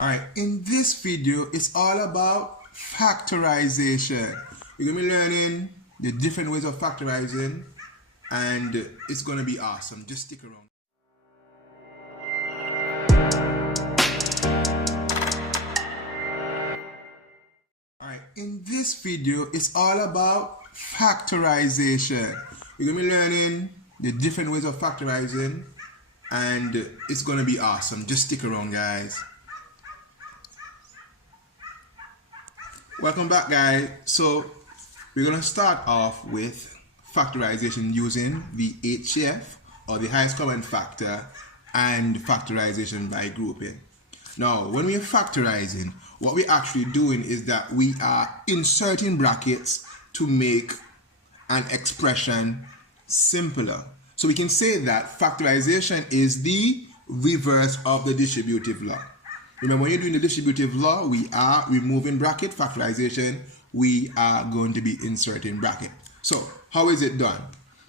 Alright, in this video, it's all about factorization. You're going to be learning the different ways of factorizing, and it's going to be awesome. Just stick around. Alright, in this video, it's all about factorization. You're going to be learning the different ways of factorizing, and it's going to be awesome. Just stick around, guys. Welcome back, guys. So we're going to start off with factorization using the H.c.f, or the highest common factor, and factorization by grouping. Now, when we're factorizing, what we're actually doing is that we are inserting brackets to make an expression simpler. So we can say that factorization is the reverse of the distributive law. Remember, when you're doing the distributive law, we are removing bracket. Factorization, we are going to be inserting bracket. So how is it done?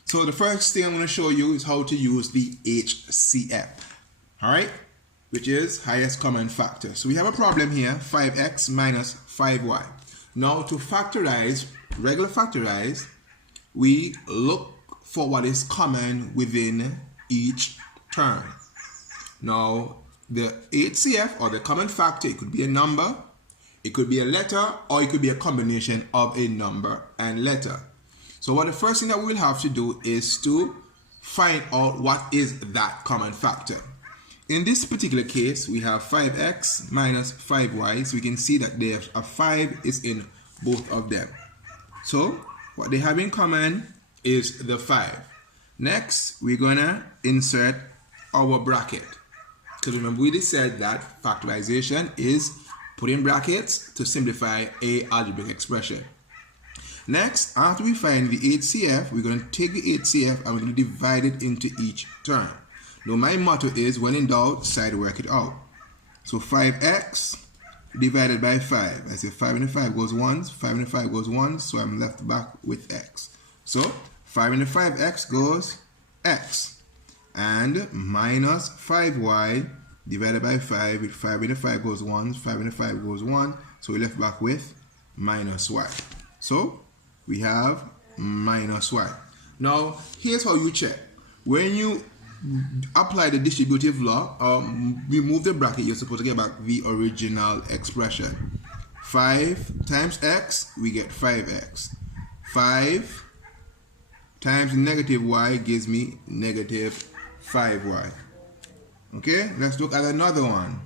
So the first thing I'm going to show you is how to use the H.c.f. all right, which is highest common factor. So we have a problem here, 5x minus 5y. Now to factorize, regular factorize, we look for what is common within each term. Now, the H.c.f, or the common factor, it could be a number, it could be a letter, or it could be a combination of a number and letter. So what the first thing that we will have to do is to find out what is that common factor. In this particular case, we have 5x minus 5y, so we can see that there's a 5 is in both of them. So what they have in common is the 5. Next, we're gonna insert our bracket. Because remember, we just said that factorization is putting brackets to simplify a algebraic expression. Next, after we find the H.c.f, we're going to take the H.c.f and we're going to divide it into each term. Now, my motto is, when in doubt, side work it out. So 5x divided by 5. I say 5 into 5 goes once, 5 into 5 goes once, so I'm left back with x. So 5 into 5x goes x. And minus 5y divided by 5, with 5 into 5 goes 1, 5 into 5 goes 1, so we're left back with minus y. So we have minus y. Now, here's how you check. When you apply the distributive law, remove the bracket, you're supposed to get back the original expression. 5 times x, we get 5x. 5 times negative y gives me negative 5y. Okay, let's look at another one.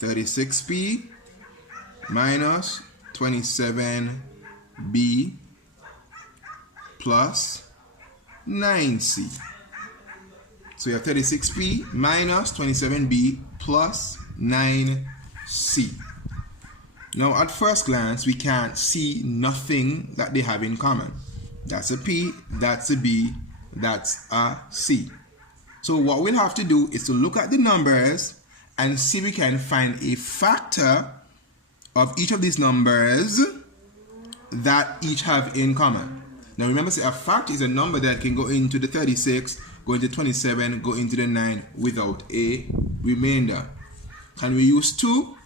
36p minus 27b plus 9c. So you have 36p minus 27b plus 9c. Now at first glance, we can't see nothing that they have in common. That's a p, that's a b, that's a c. So what we'll have to do is to look at the numbers and see if we can find a factor of each of these numbers that each have in common. Now remember, a factor is a number that can go into the 36, go into 27, go into the 9 without a remainder. Can we use 2?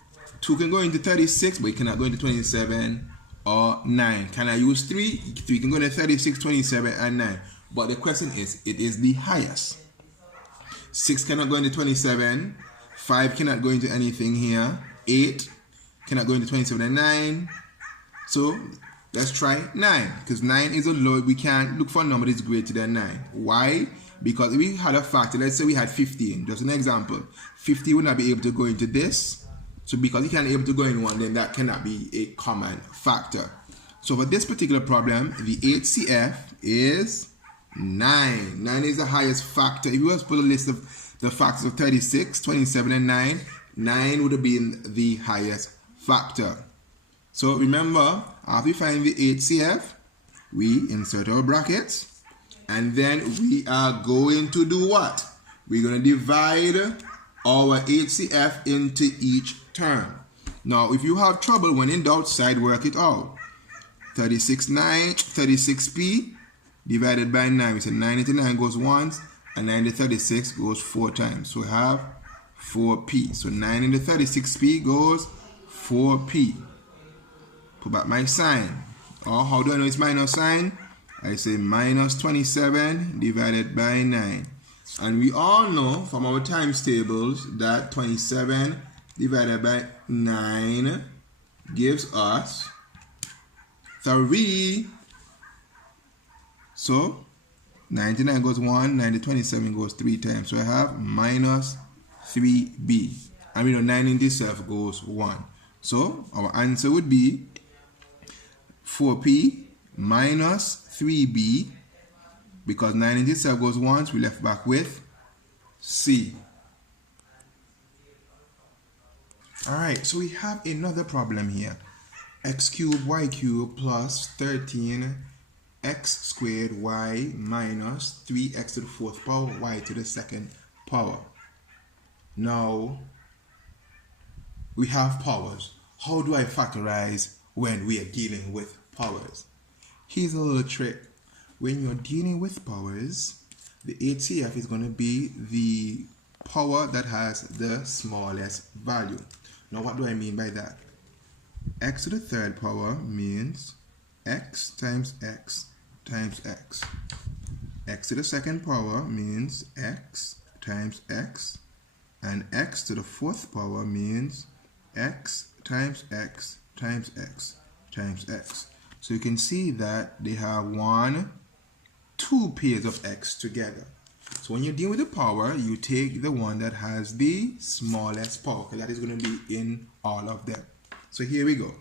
2 can go into 36, but it cannot go into 27 or 9. Can I use 3? 3 can go into 36, 27, and 9. But the question is, it is the highest. 6 cannot go into 27. 5 cannot go into anything here. 8 cannot go into 27 and 9. So let's try 9, because 9 is a low. We can't look for a number that's greater than 9. Why? Because if we had a factor, let's say we had 15, just an example. 50 would not be able to go into this. So because it can't be able to go in one, then that cannot be a common factor. So for this particular problem, the H.c.f is 9. 9 is the highest factor. If you were to put a list of the factors of 36, 27, and 9, 9 would have been the highest factor. So remember, after we find the H.c.f, we insert our brackets, and then we are going to do what? We're going to divide our H.c.f into each term. Now, if you have trouble, when in doubt, side work it out. 36p divided by 9. We said 9 into 9 goes once, and 9 into 36 goes 4 times. So we have 4p. So 9 into 36p goes 4p. Put back my sign. Or how do I know it's minus sign? I say minus 27 divided by 9. And we all know from our times tables that 27 divided by 9 gives us 3. So 99 goes 1, 27 goes 3 times. So I have minus 3b. And we know 9 into itself goes 1. So our answer would be 4p minus 3b, because 9 into itself goes 1, so we left back with C. Alright, so we have another problem here. X cubed y cubed plus 13 x squared y minus 3x to the 4th power y to the 2nd power. Now, we have powers. How do I factorize when we are dealing with powers? Here's a little trick. When you're dealing with powers, the H.c.f is going to be the power that has the smallest value. Now, what do I mean by that? X to the 3rd power means x times x times x. X to the 2nd power means x times x. And x to the 4th power means x times x times x times x. So you can see that they have 2 pairs of x together. So when you deal with the power, you take the one that has the smallest power, because that is going to be in all of them. So here we go.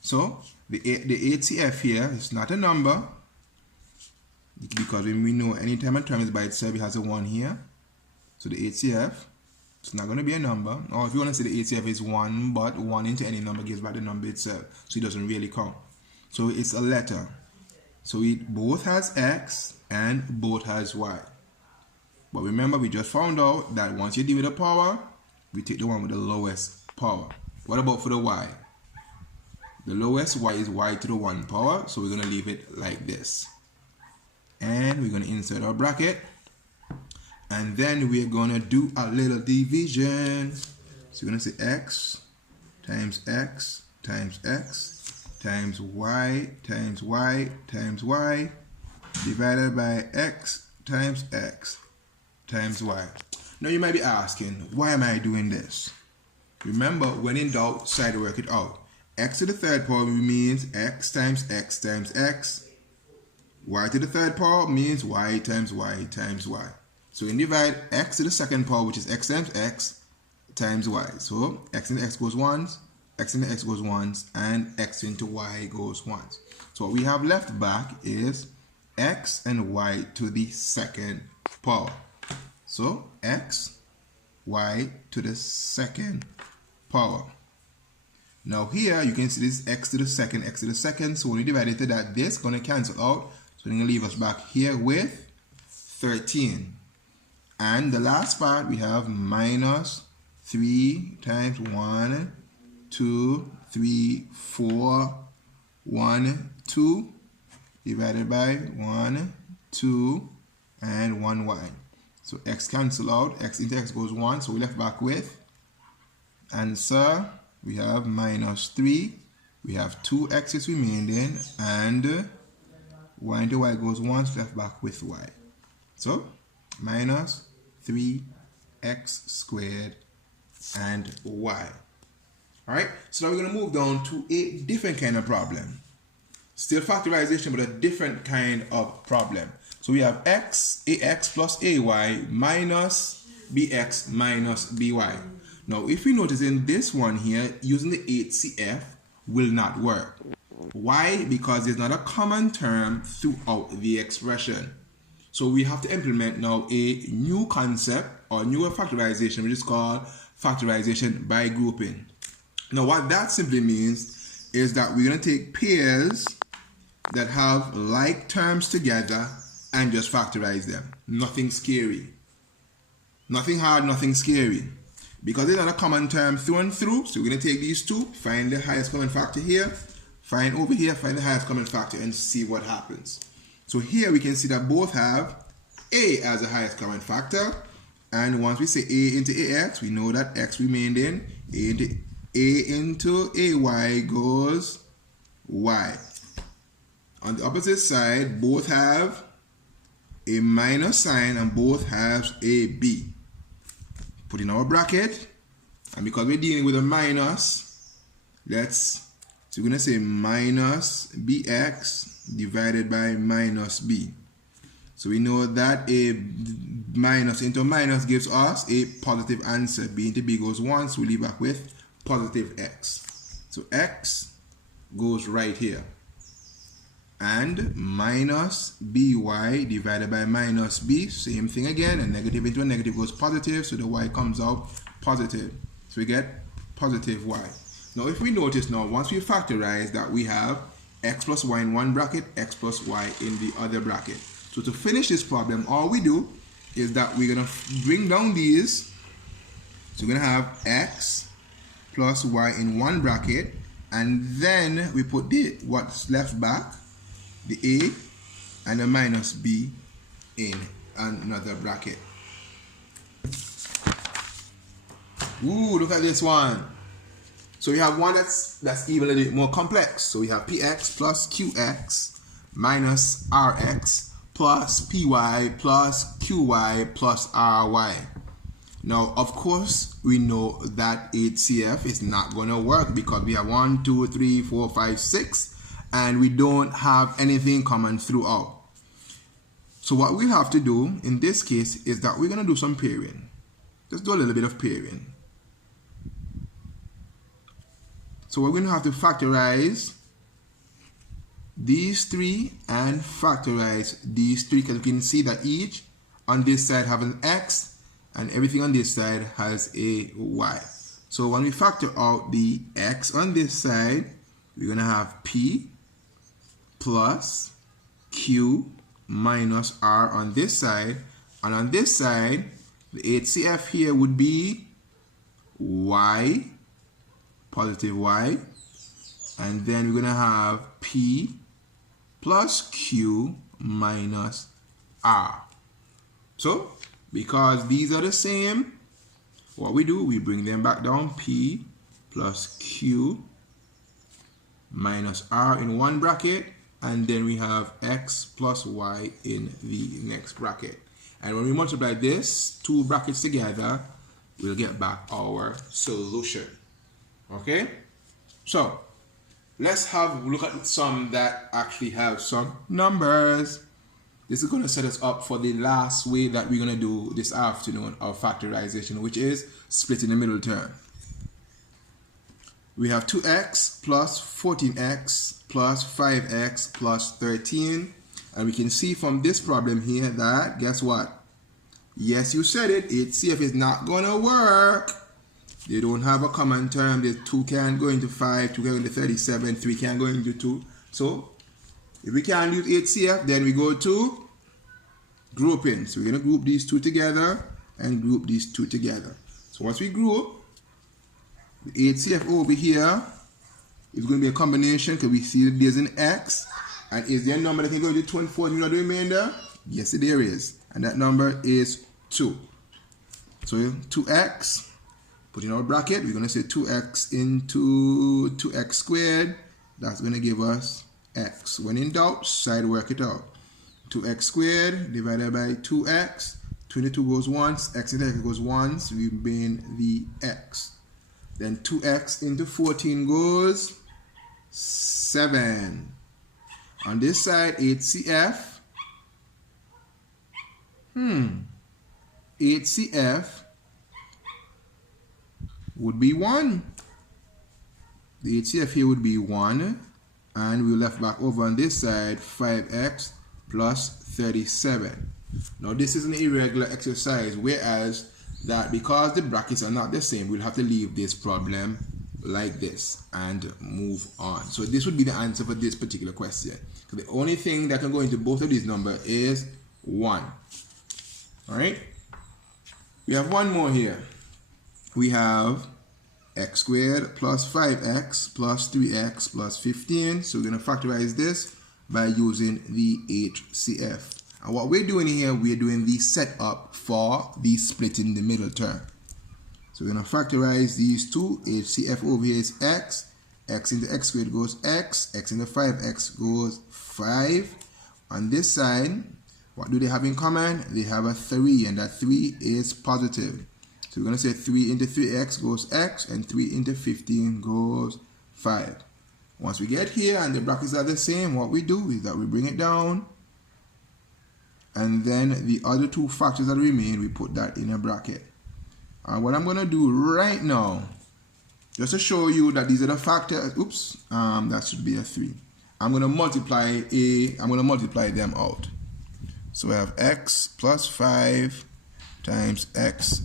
So the H.c.f here is not a number, because when we know anytime a term is by itself, it has a 1 here. So the H.c.f, it's not going to be a number. Or if you want to say the H.c.f is 1, but 1 into any number gives back the number itself. So it doesn't really count. So it's a letter. So it both has x and both has y. But remember, we just found out that once you deal with the power, we take the one with the lowest power. What about for the y? The lowest y is y to the 1 power. So we're going to leave it like this. And we're going to insert our bracket. And then we're going to do a little division. So we're going to say x times x times x times y times y times y divided by x times x times y. Now you might be asking, why am I doing this? Remember, when in doubt, try to work it out. X to the 3rd power means x times x times x. Y to the 3rd power means y times y times y. So we divide x to the 2nd power, which is x times x times y. So x into x goes once, x into x goes once, and x into y goes once. So what we have left back is x and y to the 2nd power. So x, y to the 2nd power. Now here you can see this x to the 2nd, x to the 2nd. So when we divide it to that, this is going to cancel out. So it's going to leave us back here with 13. And the last part, we have minus 3 times 1, 2, 3, 4, 1, 2, divided by 1, 2, and 1y. So x cancel out, x into x goes 1, so we left back with answer. We have minus 3, we have 2 x's remaining, and y into y goes 1, so left back with y. So minus 3x squared and y. Alright, so now we're going to move down to a different kind of problem. Still factorization, but a different kind of problem. So we have ax plus ay minus bx minus by. Now if we notice in this one here, using the H.c.f will not work. Why? Because there's not a common term throughout the expression. So we have to implement now a new concept or newer factorization, which is called factorization by grouping. Now what that simply means is that we're going to take pairs that have like terms together and just factorize them. Nothing scary. Nothing hard, nothing scary. Because there's not a common term through and through, so we're going to take these two, find the highest common factor here, find over here, find the highest common factor, and see what happens. So here we can see that both have A as the highest common factor, And once we say a into ax, we know that x remained in. A into ay goes y. On the opposite side, both have a minus sign and both have a b. Put in our bracket, and because we're dealing with a minus, so we're going to say minus bx divided by minus b. So we know that a minus into minus gives us a positive answer. B into b goes 1, so we leave back with positive x. So x goes right here. And minus by divided by minus b, same thing again, a negative into a negative goes positive, so the y comes out positive. So we get positive y. Now if we notice now, once we factorize that, we have x plus y in one bracket, x plus y in the other bracket. So to finish this problem, all we do is that we're going to bring down these. So we're going to have x plus y in one bracket, and then we put what's left back, the a and the minus b in another bracket. Ooh, look at this one. So we have one that's even a little bit more complex. So we have px plus qx minus rx plus py plus qy plus ry. Now, of course, we know that H.c.f. is not going to work because we have 1, 2, 3, 4, 5, 6, and we don't have anything common throughout. So what we'll have to do in this case is that we're going to do some pairing. Just do a little bit of pairing. So we're going to have to factorize these three and factorize these three, because you can see that each on this side have an x and everything on this side has a y. So when we factor out the x on this side, we're going to have p plus q minus r on this side, and on this side the H.c.f. here would be y, positive y, and then we're going to have p plus q minus r. So because these are the same, what we do, we bring them back down, p plus q minus r in one bracket, and then we have x plus y in the next bracket. And when we multiply this, two brackets together, we'll get back our solution. Okay? So let's have a look at some that actually have some numbers. This is going to set us up for the last way that we're going to do this afternoon of factorization, which is splitting the middle term. We have 2x plus 14x plus 5x plus 13. And we can see from this problem here that, guess what? Yes, you said it. H.c.f. is not going to work. They don't have a common term. The 2 can't go into 5, 2 can't go into 37, 3 can't go into 2. So if we can't use H.c.f., then we go to grouping. So we're going to group these two together and group these two together. So once we group, the H.c.f. over here is going to be a combination, because we see that there's an x. And is there a number that can go into 24 and you know the remainder? Yes, there is. And that number is 2. So 2x, put in our bracket, we're going to say 2x into 2x squared. That's going to give us x. When in doubt, side work it out. 2x squared divided by 2x. 22 goes once, x into x goes once, we remain the x. Then 2x into 14 goes 7. On this side, H.c.f. H.c.f. would be 1. The H.c.f. here would be 1. And we left back over on this side 5x plus 37. Now this is an irregular exercise, whereas that because the brackets are not the same, we'll have to leave this problem like this and move on. So this would be the answer for this particular question. So the only thing that can go into both of these numbers is 1. Alright? We have one more here. We have x squared plus 5x plus 3x plus 15. So we're going to factorize this by using the H.c.f. And what we're doing here, we're doing the setup for the split in the middle term. So we're going to factorize these two. H.c.f over here is x. X into x squared goes x. X into 5x goes 5. On this side, what do they have in common? They have a 3, and that 3 is positive. So we're going to say 3 into 3x goes x, and 3 into 15 goes 5. Once we get here and the brackets are the same, what we do is that we bring it down, and then the other two factors that remain, we put that in a bracket. And what I'm going to do right now, just to show you that these are the factors, oops, that should be a 3. I'm going to multiply them out. So we have x plus 5 times x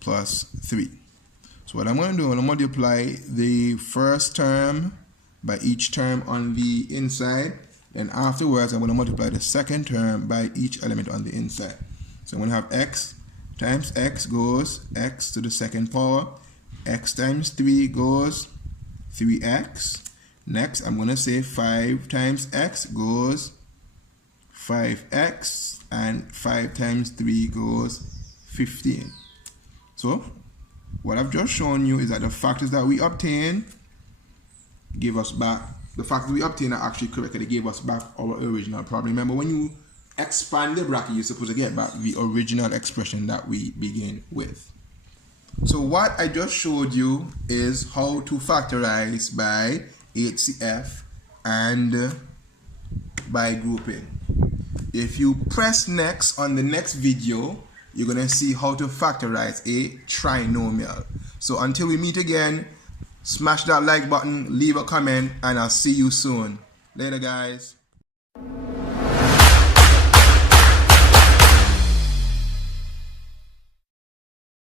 plus 3. So what I'm going to do, I'm going to multiply the first term by each term on the inside. Then afterwards, I'm going to multiply the second term by each element on the inside. So I'm going to have x times x goes x to the second power. X times 3 goes 3x. Next, I'm going to say 5 times x goes 5x, and 5 times 3 goes 15. So what I've just shown you is that the factors that we obtain give us back, the factors we obtain are actually correct. They gave us back our original problem. Remember, when you expand the bracket, you're supposed to get back the original expression that we begin with. So what I just showed you is how to factorize by H.c.f and by grouping. If you press next on the next video, you're going to see how to factorize a trinomial. So until we meet again, smash that like button, leave a comment, and I'll see you soon. Later, guys.